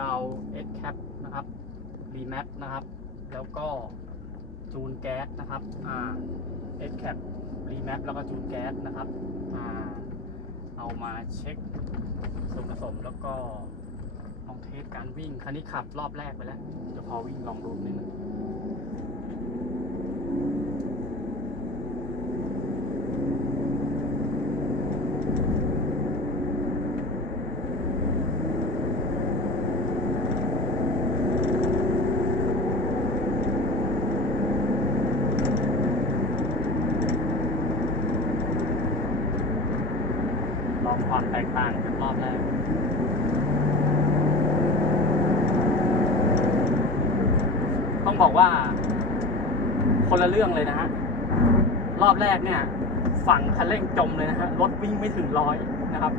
เรา S cap นะครับ remap นะครับ แล้วก็จูนแก๊สนะครับอ่า S cap remap แล้วก็จูนแก๊สนะครับอ่าเอามาเช็คส่วนผสมแล้วก็ลองเทสการวิ่งคันนี้ขับรอบแรกไปแล้วจะพอวิ่งลองดูนิดนึง ลองความแตกต่างจากรอบแรก ต้อง บอกว่า คนละเรื่องเลยนะฮะ รอบแรกเนี่ย ฝั่งคันเร่งจมเลยนะฮะ รถวิ่งไม่ถึงร้อยนะครับ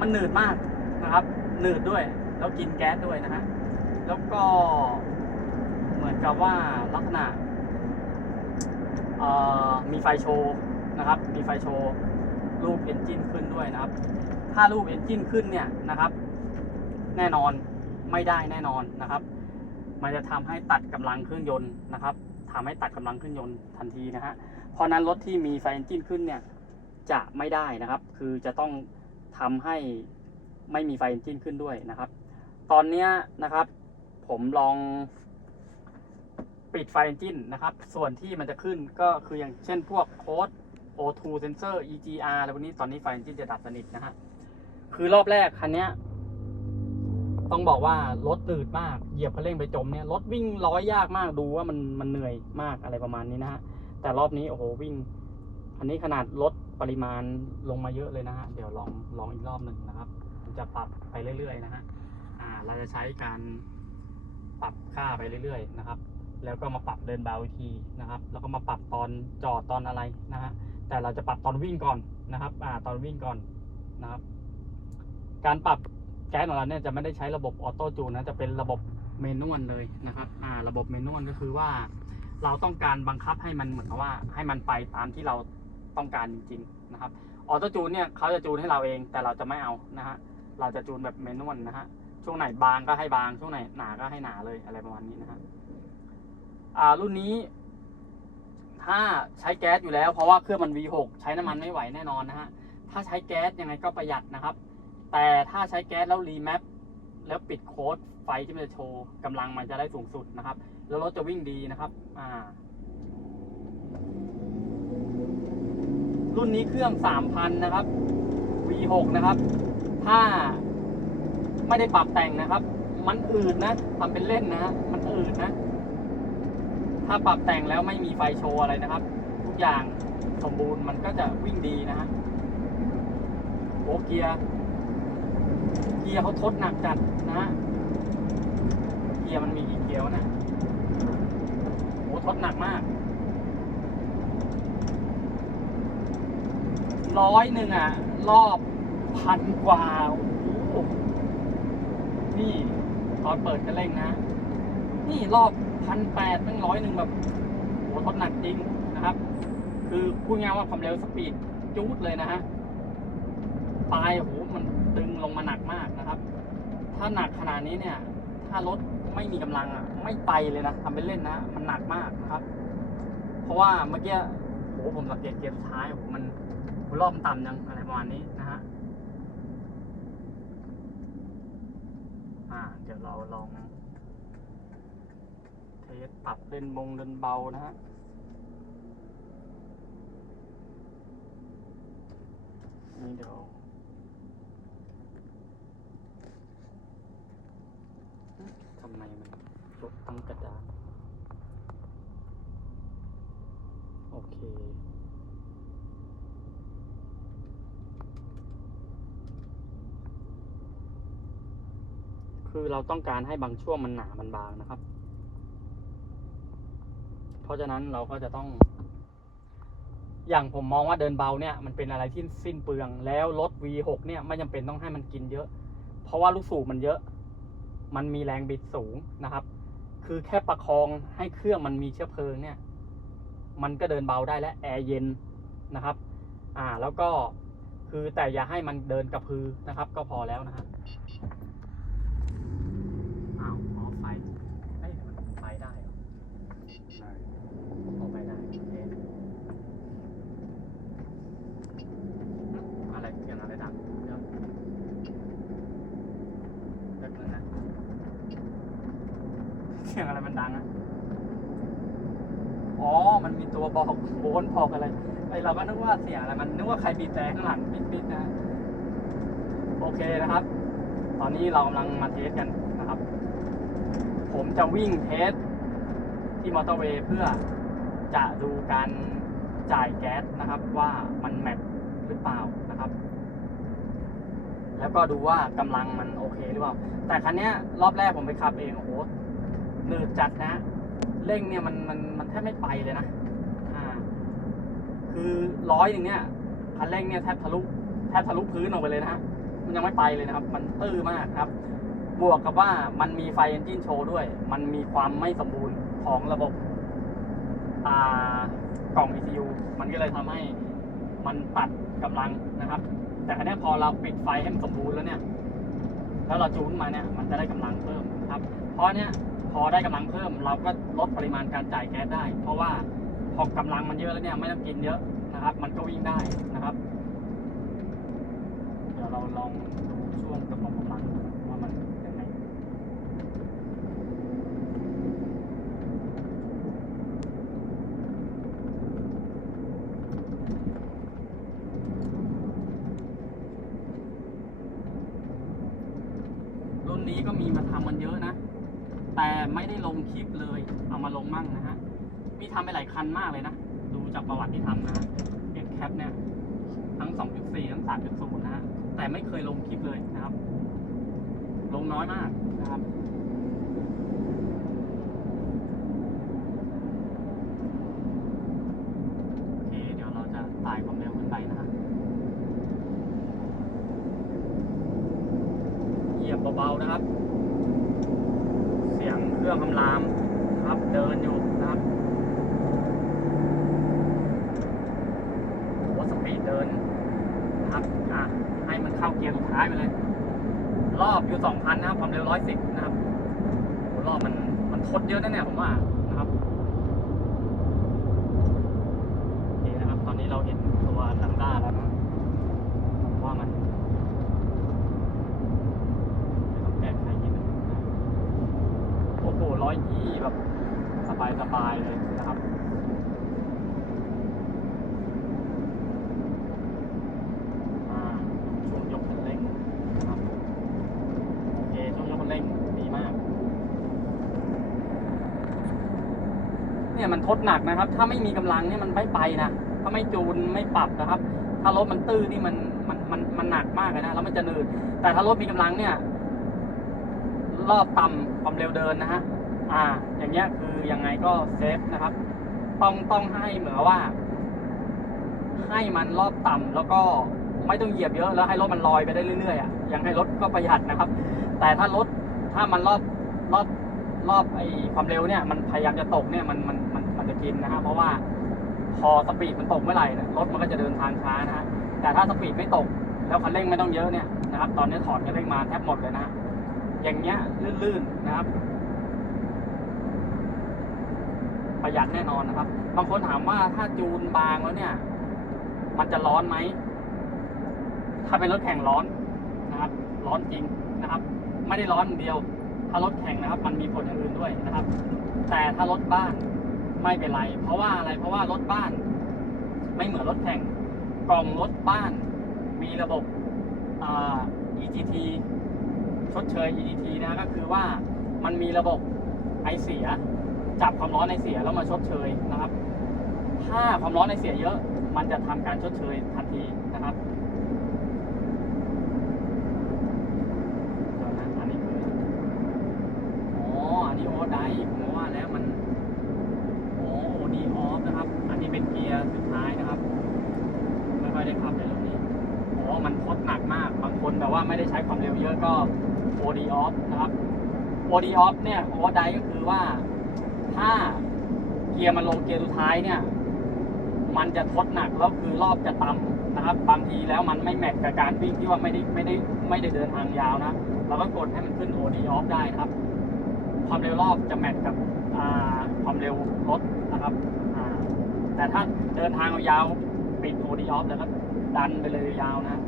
มันหนืดมากนะครับ หนืดด้วย แล้วกินแก๊สด้วยนะฮะ แล้วก็เหมือนกับว่าลักษณะมีไฟโชว์นะครับ มีไฟโชว์รูปเอนจินขึ้นด้วยนะครับ ถ้ารูปเอนจินขึ้นเนี่ยนะครับ แน่นอนไม่ได้แน่นอนนะครับ มันจะทำให้ตัดกำลังเครื่องยนต์นะครับทำให้ตัดกำลังเครื่องยนต์ทันทีนะฮะ เพราะนั้นรถที่มีไฟเอนจินขึ้นเนี่ยจะไม่ได้นะครับ คือจะต้องทำให้ไม่มีไฟเอนจินขึ้นด้วยนะครับ ตอนนี้นะครับ ผมลองปิดไฟเอนจินนะครับ ส่วนที่มันจะขึ้นก็คืออย่างเช่นพวกโค้ด O2 sensor EGR อะไรพวกนี้ตอนนี้ไฟเอนจินจะดับสนิทนะฮะ คือรอบแรกคันนี้ ต้องบอกว่ารถหนืดมากเหยียบคันเร่งไปจมเนี่ยรถวิ่งร้อยยากมากดูว่ามันมันเหนื่อยมากอะไรประมาณนี้นะฮะแต่รอบนี้โอ้โหวิ่ง อันนี้ขนาดลดปริมาณลงมาเยอะเลยนะฮะเดี๋ยวลองลองอีกรอบหนึ่งนะครับจะปรับไปเรื่อยๆนะฮะอ่าเราจะใช้การปรับค่าไปเรื่อยๆนะครับ แล้วก็มาปรับเดินเบาอีกทีนะครับ แล้วก็มาปรับตอนจอดตอนอะไรนะฮะแต่เราจะปรับตอนวิ่งก่อนนะครับอ่าตอนวิ่งก่อนนะครับ การปรับ แก๊สของเราเนี่ยจะไม่ได้ใช้ระบบออโต้จูนนะจะเป็นระบบเมนวลเลยนะครับอ่าระบบเมนวลก็คือว่า เราต้องการบังคับให้มันเหมือนกับว่า ให้มันไปตามที่เราต้องการจริงๆนะครับออโต้จูนเนี่ยเขาจะจูนให้เราเองแต่เราจะไม่เอานะฮะเราจะจูนแบบเมนวลนะฮะช่วงไหนบางก็ให้บาง ช่วงไหนหนาก็ให้หนาเลยอะไรประมาณนี้นะฮะอ่ารุ่นนี้ ถ้าใช้แก๊สอยู่แล้ว เพราะว่าเครื่องมัน V6 ใช้น้ำมันไม่ไหวแน่นอนนะฮะถ้าใช้แก๊สยังไงก็ประหยัดนะครับ แต่ถ้าใช้แก๊สแล้วรีแมปแล้วปิดโค้ดไฟที่มันจะโชว์กำลังมันจะได้สูงสุดนะครับ แล้วรถจะวิ่งดีนะครับ อ่า รุ่นนี้เครื่อง 3,000 นะครับ V6 นะครับ ถ้าไม่ได้ปรับแต่งนะครับ มันอืดนะทำเป็นเล่นนะฮะมันอืดนะ ถ้าปรับแต่งแล้วไม่มีไฟโชว์อะไรนะครับ ทุกอย่างสมบูรณ์มันก็จะวิ่งดีนะฮะโอเกียร์ เกียร์เขาทดหนักจัดนะเกียร์มันมีกี่เกียร์นะโอ้ทดหนักมากร้อยหนึ่งอะ รอบพันกว่าโอ้โหนี่ตอนเปิดกระเร่งนะ นี่รอบพันแปดตั้งร้อยหนึ่งแบบโหทดหนักจริงนะครับ คือพูดง่ายว่าความเร็วสปีดจูดเลยนะฮะปลายโหมัน ดึงลงมาหนักมากนะครับ ถ้าหนักขนาดนี้เนี่ย ถ้ารถไม่มีกำลังอะไม่ไปเลยนะทำเป็นเล่นนะ มันหนักมากนะครับ เพราะว่าเมื่อกี้โหผมสังเกตเกมสุดท้ายโหมันรอบมันต่ำยังอะไรประมาณนี้นะฮะอ่าเดี๋ยวเราลอง เทสปรับเล่นบงเล่นเบานะฮะนี่เดี๋ยวทำไมมันลบทั้งกระดานโอเค คือเราต้องการให้บางช่วงมันหนา มันบางนะครับ เพราะฉะนั้นเราก็จะต้อง อย่างผมมองว่าเดินเบาเนี่ย มันเป็นอะไรที่สิ้นเปลือง แล้วรถ V6 เนี่ยไม่จำเป็นต้องให้มันกินเยอะ เพราะว่าลูกสูบมันเยอะ มันมีแรงบิดสูงนะครับ คือแค่ประคองให้เครื่องมันมีเชื้อเพลิงเนี่ย มันก็เดินเบาได้และแอร์เย็นนะครับ อ่าแล้วก็คือแต่อย่าให้มันเดินกระพือนะครับ ก็พอแล้วนะฮะ งอะไรดังเดี๋ยวเลิกเลยนะเสียงอะไรมันดังอะอ๋อ มันมีตัวบอก โบนบอกอะไรไอเราก็นึกว่าเสียงอะไรมันนึกว่าใครบีบแต่ข้างหลังปิดๆนะโอเคนะครับ ตอนนี้เรากำลังมาเทสกันนะครับ ผมจะวิ่งเทสที่มอเตอร์เวย์เพื่อจะดูการจ่ายแก๊สนะครับ ว่ามันแมทหรือเปล่านะครับ แล้วก็ดูว่ากำลังมันโอเคหรือเปล่า แต่คันนี้รอบแรกผมไปขับเองโอ้โหหนืดจัดนะเร่งเนี่ยมันมันมันแทบไม่ไปเลยนะ คือร้อยหนึ่งเนี่ยคันเร่งเนี่ยแทบทะลุแทบทะลุพื้นออกไปเลยนะฮะมันยังไม่ไปเลยนะครับ มันตื้อมากครับ บวกกับว่ามันมีไฟเอนจินโชว์ด้วย มันมีความไม่สมบูรณ์ของระบบอ่ากล่อง ECU มันก็เลยทำให้มันตัดกำลังนะครับ แต่ครั้นี้พอเราปิดไฟให้มันสมบูรณ์แล้วเนี่ย แล้วเราจูนมาเนี่ย มันจะได้กำลังเพิ่มครับ เพราะเนี่ยพอได้กำลังเพิ่ม เราก็ลดปริมาณการจ่ายแก๊สได้ เพราะว่า พอกำลังมันเยอะแล้วเนี่ยไม่ต้องกินเยอะนะครับ มันก็วิ่งได้นะครับ เดี๋ยวเราลองดูช่วงกำลังกำลังว่ามันยังไงรุ่นนี้ก็มีมาทำมันเยอะนะ แต่ไม่ได้ลงคลิปเลย เอามาลงมั่งนะฮะ มีทำไปหลายคันมากเลยนะ ดูจากประวัติที่ทำนะเอ็กแคปเนี่ย ทั้ง 2.4 ทั้ง 3.0 นะฮะ แต่ไม่เคยลงคลิปเลยนะครับ ลงน้อยมากนะครับโอเคเดี๋ยวเราจะไต่ความเร็วขึ้นไปนะเยียบเบาๆนะครับ เสียงเครื่องคำรามนะครับ เดินอยู่นะครับโอ้สปีดเดินนะครับ อะ ให้มันเข้าเกียร์สุดท้ายไปเลย รอบอยู่สองพันนะ ความเร็วร้อยสิบนะครับโอ้รอบมันมันทดเยอะนะเนี่ยผมว่านะครับโอเคนะครับ ตอนนี้เราเห็นตัวลัมด้าแล้วนะว่ามันไม่ต้องแก้ไขนิดนึงนะโอ้โหร้อยยี่แบบสบายสบายๆเลยนะครับ อ่าช่วงยกคันเร่งนะครับ โอเค ช่วงยกคันเร่งดีมาก เนี่ยมันทดหนักนะครับ ถ้าไม่มีกำลังเนี่ยมันไม่ไปนะ ถ้าไม่จูนไม่ปรับนะครับ ถ้ารถมันตื้อนี่มันมันมันมันหนักมากเลยนะแล้วมันจะหนืดแต่ถ้ารถมีกำลังเนี่ย รอบต่ำความเร็วเดินนะฮะอ่า อย่างเงี้ยคือยังไงก็เซฟนะครับ ต้องต้องให้เหมือนว่า ให้มันรอบต่ำแล้วก็ไม่ต้องเหยียบเยอะแล้วให้รถมันลอยไปได้เรื่อยๆอะยังให้รถก็ประหยัดนะครับ แต่ถ้ารถถ้ามันรอบรอบรอบไอ้ความเร็วเนี่ย มันพยายามจะตกเนี่ยมันมัน จะกินนะฮะเพราะว่าพอสปีดมันตกเมื่อไหร่เนี่ยรถมันก็จะเดินทางช้านะฮะแต่ถ้าสปีดไม่ตก แล้วคันเร่งไม่ต้องเยอะเนี่ยนะครับตอนนี้ถอดคันเร่งมาแทบหมดเลยนะฮะอย่างเงี้ยลื่นๆนะครับ ประหยัดแน่นอนนะครับ บางคนถามว่าถ้าจูนบางแล้วเนี่ย มันจะร้อนไหมถ้าเป็นรถแข่งร้อนนะครับ ร้อนจริงนะครับ ไม่ได้ร้อนเดียว ถ้ารถแข่งนะครับ มันมีผลอย่างอื่นด้วยนะครับ แต่ถ้ารถบ้าน ไม่เป็นไร เพราะว่าอะไรเพราะว่ารถบ้าน ไม่เหมือนรถแข่งกล่องรถบ้าน มีระบบอ่า EGT ชดเชย EGT นะก็คือว่ามันมีระบบไอเสีย จับความร้อนในเสียแล้วมาชดเชยนะครับ ถ้าความร้อนในเสียเยอะ มันจะทำการชดเชยทันทีนะครับอันนี้คืออ๋ออันนี้โอไดผม ก็โอดีออฟนะครับโอดีออฟเนี่ยโอไดก็คือว่าถ้าเกียร์มันลงเกียร์สุดท้ายเนี่ย มันจะทดหนักแล้วคือรอบจะต่ำนะครับ บางทีแล้วมันไม่แมทกับการวิ่งที่ว่าไม่ได้ไม่ได้ไม่ได้เดินทางยาวนะเราก็กดให้มันขึ้น OD off ได้นะครับ ความเร็วรอบจะแมทกับความเร็วรถนะครับแต่ถ้าเดินทางยาวปิด OD off แล้วก็ดันไปเลยยาวนะ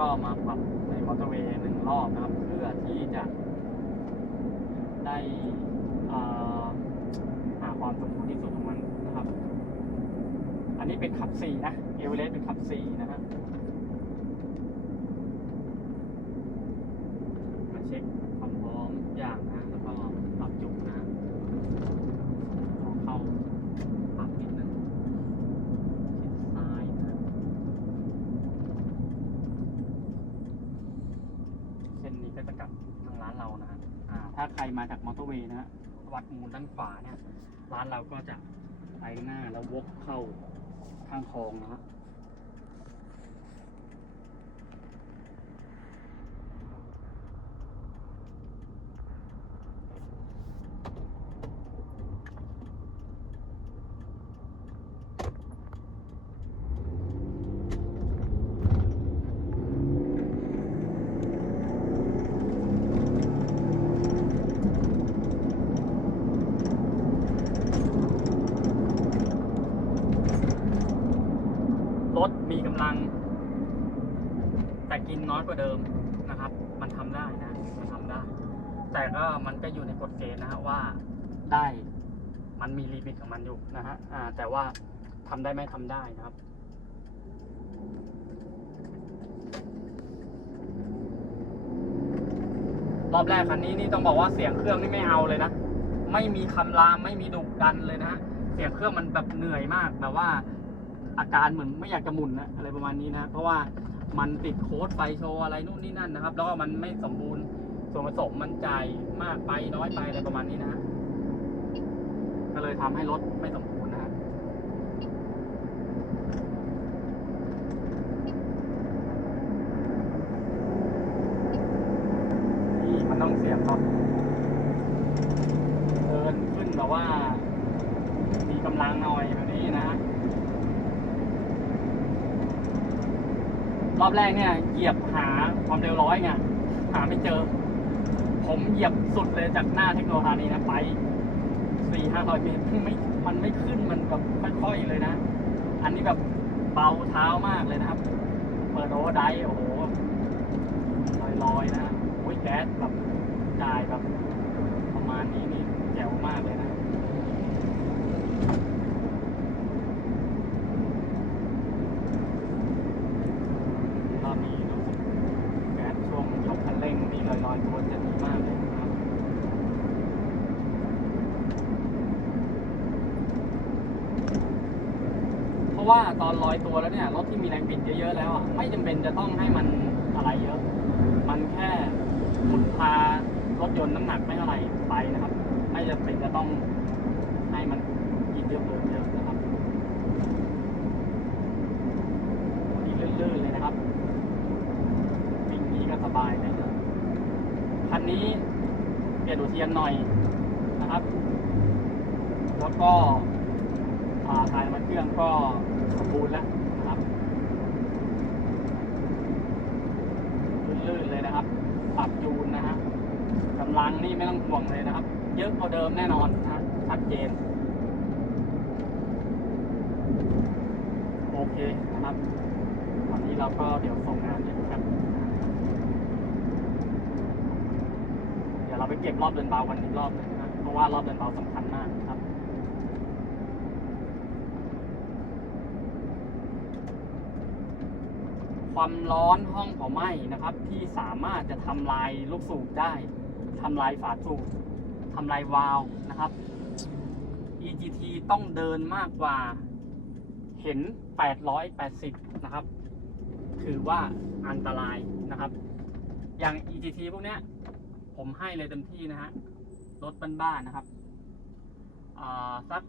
ก็มาปรับในมอเตอร์เวย์หนึ่งรอบนะครับ เพื่อที่จะได้หาความสมบูรณ์ที่สุดของมันนะครับ อันนี้เป็นขับซีนะเอเวอเรสต์เป็นขับซีนะครับาเช็คความพร้อมทุกอย่างนะ แล้วก็ปรับจุกนะขอเข้าปรับนิดนึงชิดซ้ายนะ เส้นนี้ก็จะกลับทางร้านเรานะฮะอ่า ถ้าใค รมาจากมอเตอร์เวย์นะฮะวัดมูลด้านขวาเนี่ย ร้านเราก็จะไปหน้าแล้ววกเข้าข้างคลองนะฮะ รถมีกำลัง แต่กินน้อยกว่าเดิมนะครับ มันทำได้นะมันทำได้ แต่ก็มันก็อยู่ในกฎเกณฑ์นะฮะว่าได้มันมีลิมิตของมันอยู่นะฮะอ่า แต่ว่าทำได้ไหมทำได้นะครับรอบแรกคันนี้นี่ต้องบอกว่าเสียงเครื่องนี่ไม่เอาเลยนะ ไม่มีคำรามไม่มีดุดันเลยนะฮะ เสียงเครื่องมันแบบเหนื่อยมากแบบว่า อาการเหมือนไม่อยากจะหมุนนะอะไรประมาณนี้นะเพราะว่ามันติดโค้ดไฟโชว์อะไรนู่นนี่นั่นนะครับ แล้วก็มันไม่สมบูรณ์ส่วนผสมมันจ่ายมากไปน้อยไปอะไรประมาณนี้นะฮะก็เลยทำให้รถไม่สมบูรณ์นะฮะนี่มันต้องเสียงแบบเดินขึ้นแบบว่า มีกำลังหน่อยแบบนี้นะฮะ ร อบแรกเนี่ยเหยียบหาความเร็วร้อยไงหาไม่เจอ ผมเหยียบสุดเลยจากหน้าเทคโนโลยีนะไปสี่ห้าร้อยเมตรไม่มันไม่ขึ้นมันแบบค่อยๆเลยนะ อันนี้แบบเบาเท้ามากเลยนะครับ เปิดโอเวอร์ไดร์โอ้โหลอยๆนะฮะโอ้ยแก๊สแบบจ่ายแบบประมาณนี้นี่แจ๋วมากเลยนะ รอบนี้รู้สึกแก๊สช่วงยกคันเร่งนี่ลอยๆตัวจะดีมากเลยนะครับ เพราะ ว่าตอนลอยตัวแล้วเนี่ยรถที่มีแรงบิดเยอะๆแล้วอะไม่จำเป็นจะต้องให้มันอะไรเยอะ มันแค่หมุนพารถยนต์น้ำหนักไม่เท่าไรไปนะครับ ไม่จำเป็นจะต้องให้มันกินเยอะเลยเยอะนะครับนี่ลื่นๆเลยนะครับวิ่งนี้ก็สบายเลยคันนี้เปลี่ยนหัวเทียนหน่อยนะครับ แล้วก็อ่าถ่ายมันเครื่องก็ สมบูรณ์แล้วนะครับลื่นๆเลยนะครับ ปรับจูนนะฮะกำลังนี่ไม่ต้องห่วงเลยนะครับ เยอะกว่าเดิมแน่นอนนะชัดเจน โอเคนะครับตอนนี้เราก็เดี๋ยวส่งงานอยู่ครับ เดี๋ยวเราไปเก็บรอบเดินเบากันอีกรอบหนึงนะเพราะว่ารอบเดินเบาสำคัญมาก ความร้อนห้องเผาไหม้นะครับ ที่สามารถจะทำลายลูกสูบได้ทำลายฝาสูบทำลายวาล์วนะครับ EGT ต้องเดินมากกว่าเห็น 880 นะครับ ถือว่าอันตรายนะครับ อย่าง EGT พวกเนี้ย ผมให้เลยเต็มที่นะฮะ รถบ้านๆนะครับสัก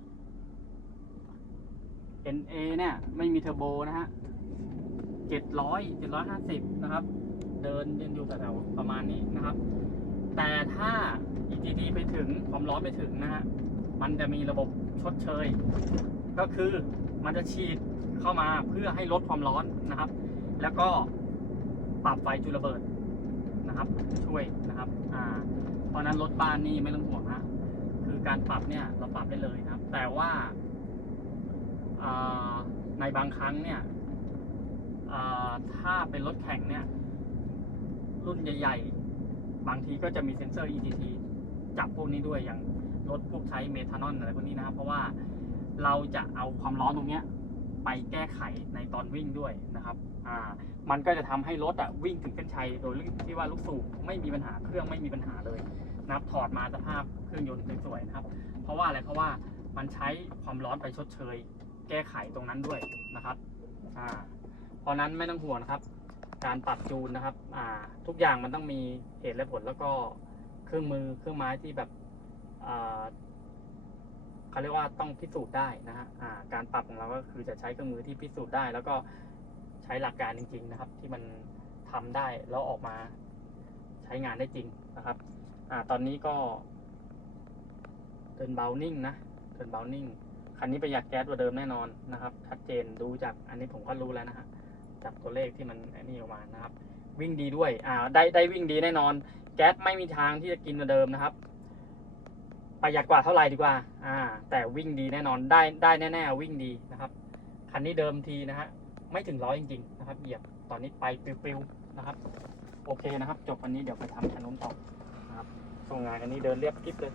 NA เนี่ย ไม่มีเทอร์โบนะฮะ เจ็ดร้อยเจ็ดร้อยห้าสิบนะครับ เดินยังอยู่แถวๆประมาณนี้นะครับ แต่ถ้า EGD ไปถึงความร้อนไปถึงนะฮะมันจะมีระบบชดเชย ก็คือมันจะฉีดเข้ามาเพื่อให้ลดความร้อนนะครับ แล้วก็ปรับไฟจุลระเบิดนะครับ ช่วยนะครับอ่าเพราะนั้นรถบ้านนี่ไม่ต้องห่วงฮะคือการปรับเนี่ยเราปรับได้เลยนะครับ แต่ว่าในบางครั้งเนี่ย ถ้าเป็นรถแข่งเนี่ย รุ่นใหญ่ๆ บางทีก็จะมีเซ็นเซอร์ EGT จับพวกนี้ด้วยอย่างรถพวกใช้เมทานอลอะไรพวกนี้นะครับ เพราะว่าเราจะเอาความร้อนตรงเนี้ยไปแก้ไขในตอนวิ่งด้วยนะครับ อ่า มันก็จะทำให้รถอะวิ่งถึงเส้นชัยโดยที่ว่าลูกสูบไม่มีปัญหาเครื่องไม่มีปัญหาเลยนะครับถอดมาสภาพเครื่องยนต์สวยๆนะครับ เพราะว่าอะไรเพราะว่ามันใช้ความร้อนไปชดเชย แก้ไขตรงนั้นด้วยนะครับ อ่า เพราะนั้นไม่ต้องห่วงนะครับ การปรับจูนนะครับ อ่า ทุกอย่างมันต้องมีเหตุและผลแล้วก็เครื่องมือเครื่องไม้ที่แบบเขาเรียกว่าต้องพิสูจน์ได้นะฮะอ่าการปรับของเราก็คือจะใช้เครื่องมือที่พิสูจน์ได้ แล้วก็ใช้หลักการจริง ๆนะครับ ที่มันทำได้แล้วออกมาใช้งานได้จริงนะครับอ่าตอนนี้ก็เดินเบานิ่งนะเดินเบานิ่งคันนี้ประหยัดแก๊สกว่าเดิมแน่นอนนะครับชัดเจนดูจากอันนี้ผมก็รู้แล้วนะฮะ จากตัวเลขที่มันไอ้นี่ออกมานะครับ วิ่งดีด้วยอ่าได้ได้วิ่งดีแน่นอน แก๊สไม่มีทางที่จะกินกว่าเดิมนะครับ ประหยัดกว่าเท่าไหร่ดีกว่า อ่า แต่วิ่งดีแน่นอนได้ได้แน่ๆวิ่งดีนะครับคันนี้เดิมทีนะฮะไม่ถึงร้อยจริงๆนะครับเหยียบตอนนี้ไปปิวๆนะครับ โอเคนะครับ จบวันนี้เดี๋ยวไปทำคันนู้นต่อนะครับส่งงานอันนี้เดินเรียบกิ๊บเลย